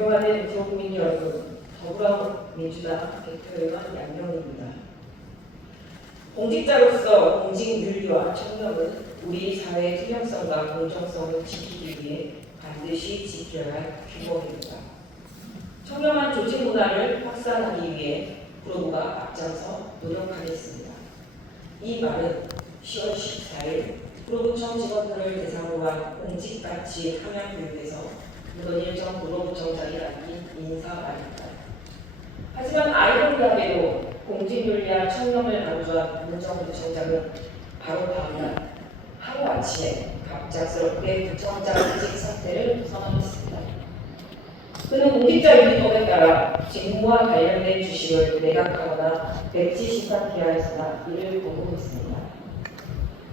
존경하는 구국민 여러분, 더불어민주당 대표의원 양명입니다. 공직자로서 공직 윤리와 청렴은 우리 사회의 투명성과 공정성을 지키기 위해 반드시 지켜야 할 규범입니다. 청렴한 조직 문화를 확산하기 위해 프로부가 앞장서 노력하겠습니다. 이 말은 10월 14일 프로부청 직원들을 대상으로 한 공직가치 함양 교육에서 전 프로부청장이 남긴 인사말입니다. 하지만 아이러니하게도 공직윤리와 청렴을 강조한 문정 부청장은 바로 다음날 하루아침에 갑작스럽게 부청장직 사퇴를 선언했습니다. 그는 공직자 윤리법에 따라 직무와 관련된 주식을 매각하거나 백지 시상 기하에서나 이를 거부했습니다.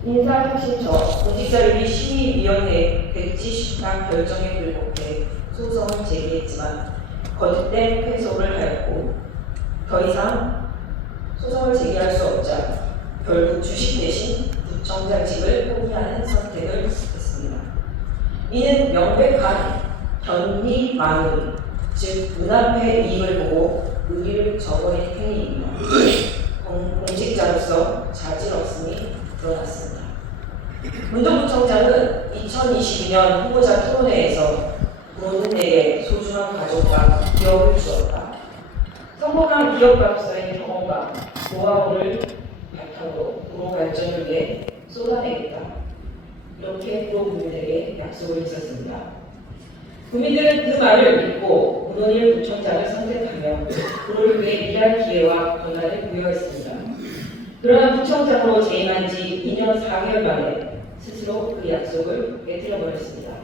인사혁신처 공직자윤리 심의위원회 백지 시상 결정에 불복해 소송을 제기했지만 거듭된 패소를 하였고 더 이상 소송을 제기할 수 없자 결국 주식 대신 부청장직을 포기하는 선택을 했습니다. 이는 명백한 견미망의 즉 눈앞의 이익을 보고 의의를 저버린 행위입니다. 공- 공직자로서 자질 없음이 드러났습니다. 문정부청장은 2022년 후보자 토론회에서 모든에게 소중한 가족과 기업을 주었다. 성공한 기업가로서의 경험과 노하우를 바탕으로 도로 발전을 위해 쏟아내겠다. 이렇게 프로 국민에게 약속을 했었습니다. 국민들은 그 말을 믿고 문원일 부총장을 선택하며 그를 위해 일할 기회와 권한을 부여했습니다. 그러나 부총장으로 재임한 지 2년 4개월 만에 스스로 그 약속을 깨뜨려 버렸습니다.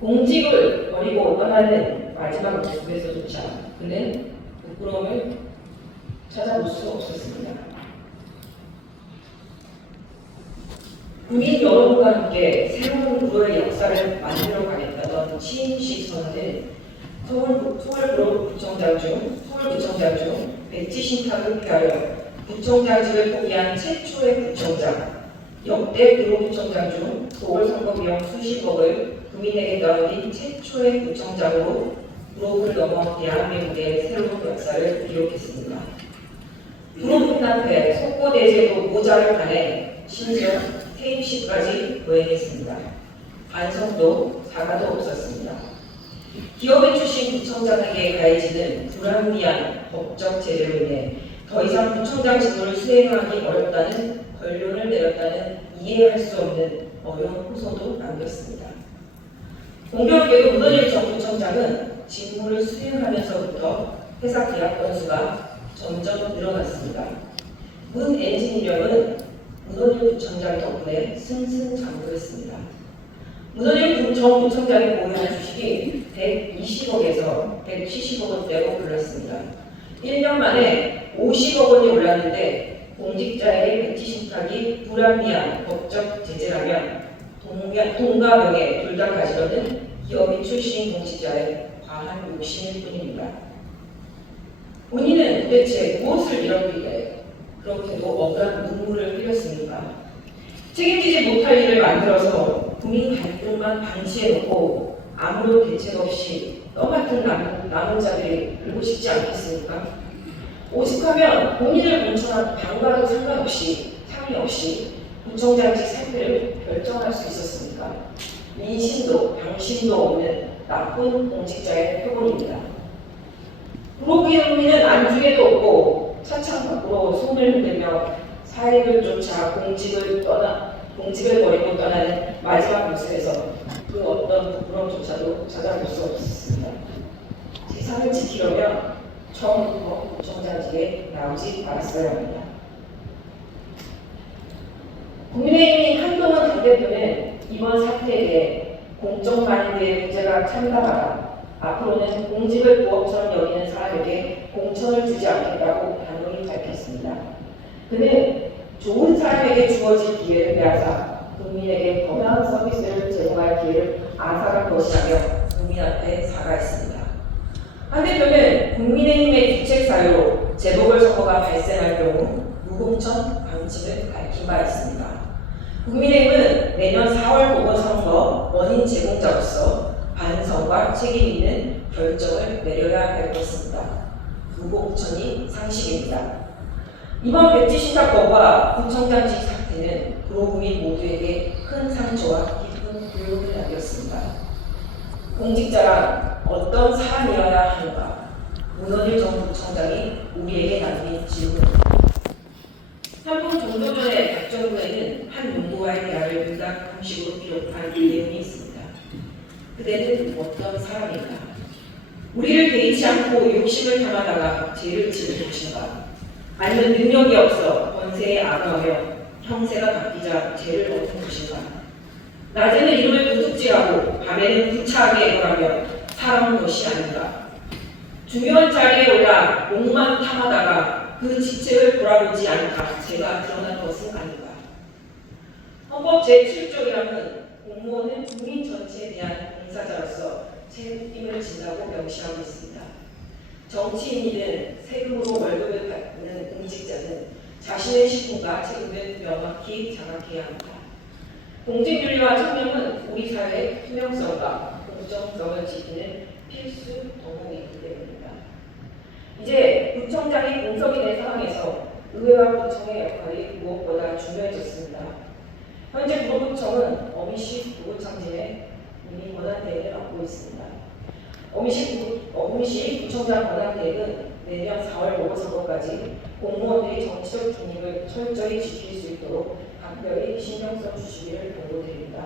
공직을 버리고 떠나는 마지막 모습에서조차 그는 부끄러움을 찾아볼 수 없었습니다. 국민 여러분과 함께 새로운 구의 역사를 만들어 가겠다던 취임식 선언은 서울, 서울부로 부총장 중, 서울부총장 중 백지 신탁을 피하여 부총장직을 포기한 최초의 부총장, 역대 부로부총장 중 보궐선거 비용 수십억을 국민에게 떠올린 최초의 부총장으로 부록을 넘어 대한민국의 새로운 역사를 기록했습니다. 부록군 앞에 속고대제도 모자를 반해 심지어 퇴임식까지 거행했습니다. 반성도 사과도 없었습니다. 기업인 출신 부총장에게 가해지는 불합리한 법적 제재로 인해 더 이상 부총장 직무를 수행하기 어렵다는 권론을 내렸다는 이해할 수 없는 어려운 호소도 남겼습니다. 공교롭게도 문원일 정부청장은 직무를 수행하면서부터 회사 계약 건수가 점점 늘어났습니다. 문 엔지니어는 문원일 부청장 덕분에 승승장구했습니다. 문원일 정부청장이 보유한 주식이 120억에서 170억 원대로 올랐습니다. 1년 만에 50억 원이 올랐는데 공직자에게 백지 신탁이 불합리한 법적 제재라면 동가, 동가 명예 둘다 가지려는 기업인 출신 공직자의 과한 욕심일 뿐입니다. 본인은 도대체 무엇을 잃었길래 그렇게도 억울한 눈물을 흘렸습니까? 책임지지 못할 일을 만들어서 국민 갈등만 방치해놓고 아무런 대책 없이 떠맡은 남은, 남은 자들이 울고 싶지 않겠습니까? 오죽하면 본인을 공천한 방과도 상관없이 상의 없이 구청장직 사퇴를 결정할 수 있었습니까? 민심도 당심도 없는 나쁜 공직자의 표본입니다. 부록이의미는 안중에도 없고 차창 밖으로 손을 흔들며 사익을 쫓아 공직을 떠나 공직을 버리고 떠나는 마지막 모습에서 그 어떤 부끄러움조차도 찾아볼 수 없었습니다. 세상을 지키려면 처음부터 구청장직에 나오지 말았어야 합니다. 국민의힘 한동훈 당대표는 이번 사태에 대해 공적 마인드의 문제가 참담하다. 앞으로는 공직을 부업처럼 여기는 사람에게 공천을 주지 않겠다고 단호히 밝혔습니다. 그는 좋은 사람에게 주어질 기회를 빼앗아 국민에게 건강한 서비스를 제공할 기회를 앗아간 것이라며 국민 앞에 사과했습니다. 한 대표는 국민의힘의 주책 사유로 재보궐선거가 발생할 경우 무공천 방침을 밝힌 바 있습니다. 국민의힘은 내년 4월 보궐선거 원인 제공자로서 반성과 책임 있는 결정을 내려야 할 것입니다. 무공천이 상식입니다. 이번 백지 신탁법과 구청장직 사태는 구로구민 모두에게 큰 상처와 깊은 굴욕을 남겼습니다. 공직자란 어떤 사람이어야 하는가? 문원일 전 구청장이 우리에게 남긴 질문입니다. 3분 정도 전에 박정부에는 한 농부와의 대화를 문학 형식으로 기록한 내용이 있습니다. 그대는 어떤 사람인가? 우리를 개의치 않고 욕심을 담아다가 죄를 지을 것인가? 아니면 능력이 없어 권세에 악하며 형세가 바뀌자 죄를 얻는 것인가? 낮에는 이름을 도둑질하고 밤에는 구차하게 일어나며 살아온 것이 아닌가? 중요한 자리에 올라 목만 탐하다가 그 직책을 돌아보지 않다 제가 드러난 것은 아닌가? 헌법 제7조이라는 공무원은 국민 전체에 대한 봉사자로서 책임을 진다고 명시하고 있습니다. 정치인이든 세금으로 월급을 받 는 공직자는 자신의 직분과 책임을 명확히 장악해야 합니다. 공직윤리와 청렴은 우리 사회의 투명성과 공정성을 지키는 필수 덕목이기 때문입니다. 이제 구청장이 공석이 된 상황에서 의회와 구청의 역할이 무엇보다 중요해졌습니다. 현재 구로구청은 어미시 구구청진에 이미 권한대행을 맡고 있습니다. 어미시 구청장 권한대행은 내년 4월 보궐선거까지 공무원들이 정치적 중립을 철저히 지킬 수 있도록 각별히 신경 써주시기를 권고드립니다.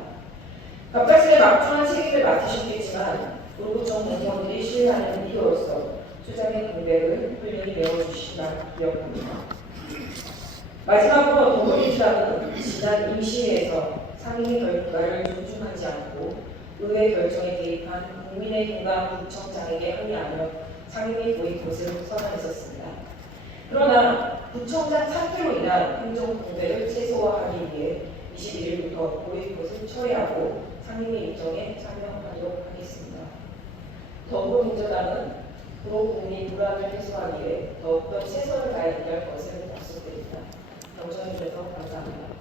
갑작스레 막중한 책임을 맡으셨겠지만 구로구청 공무원들이 신뢰하는 리더로서 수장의 공백을 훌륭히 메워주시기를 기억합니다. 마지막으로 더불어민주당은 지난 임시회에서 상임위 결과를 존중하지 않고 의회 결정에 개입한 국민의힘과 구청장에게 항의하며 상임위 도입 것을 선언했었습니다. 그러나 구청장 사퇴로 인한 행정 공백을 최소화하기 위해 21일부터 도입 것을 처리하고 상임위 일정에 참여하도록 하겠습니다. 더불어민주당은 구로국민 불안을 해소하기 위해 더욱더 최선을 다해 일할 것을 약속드립니다. 경청해 주셔서 감사합니다.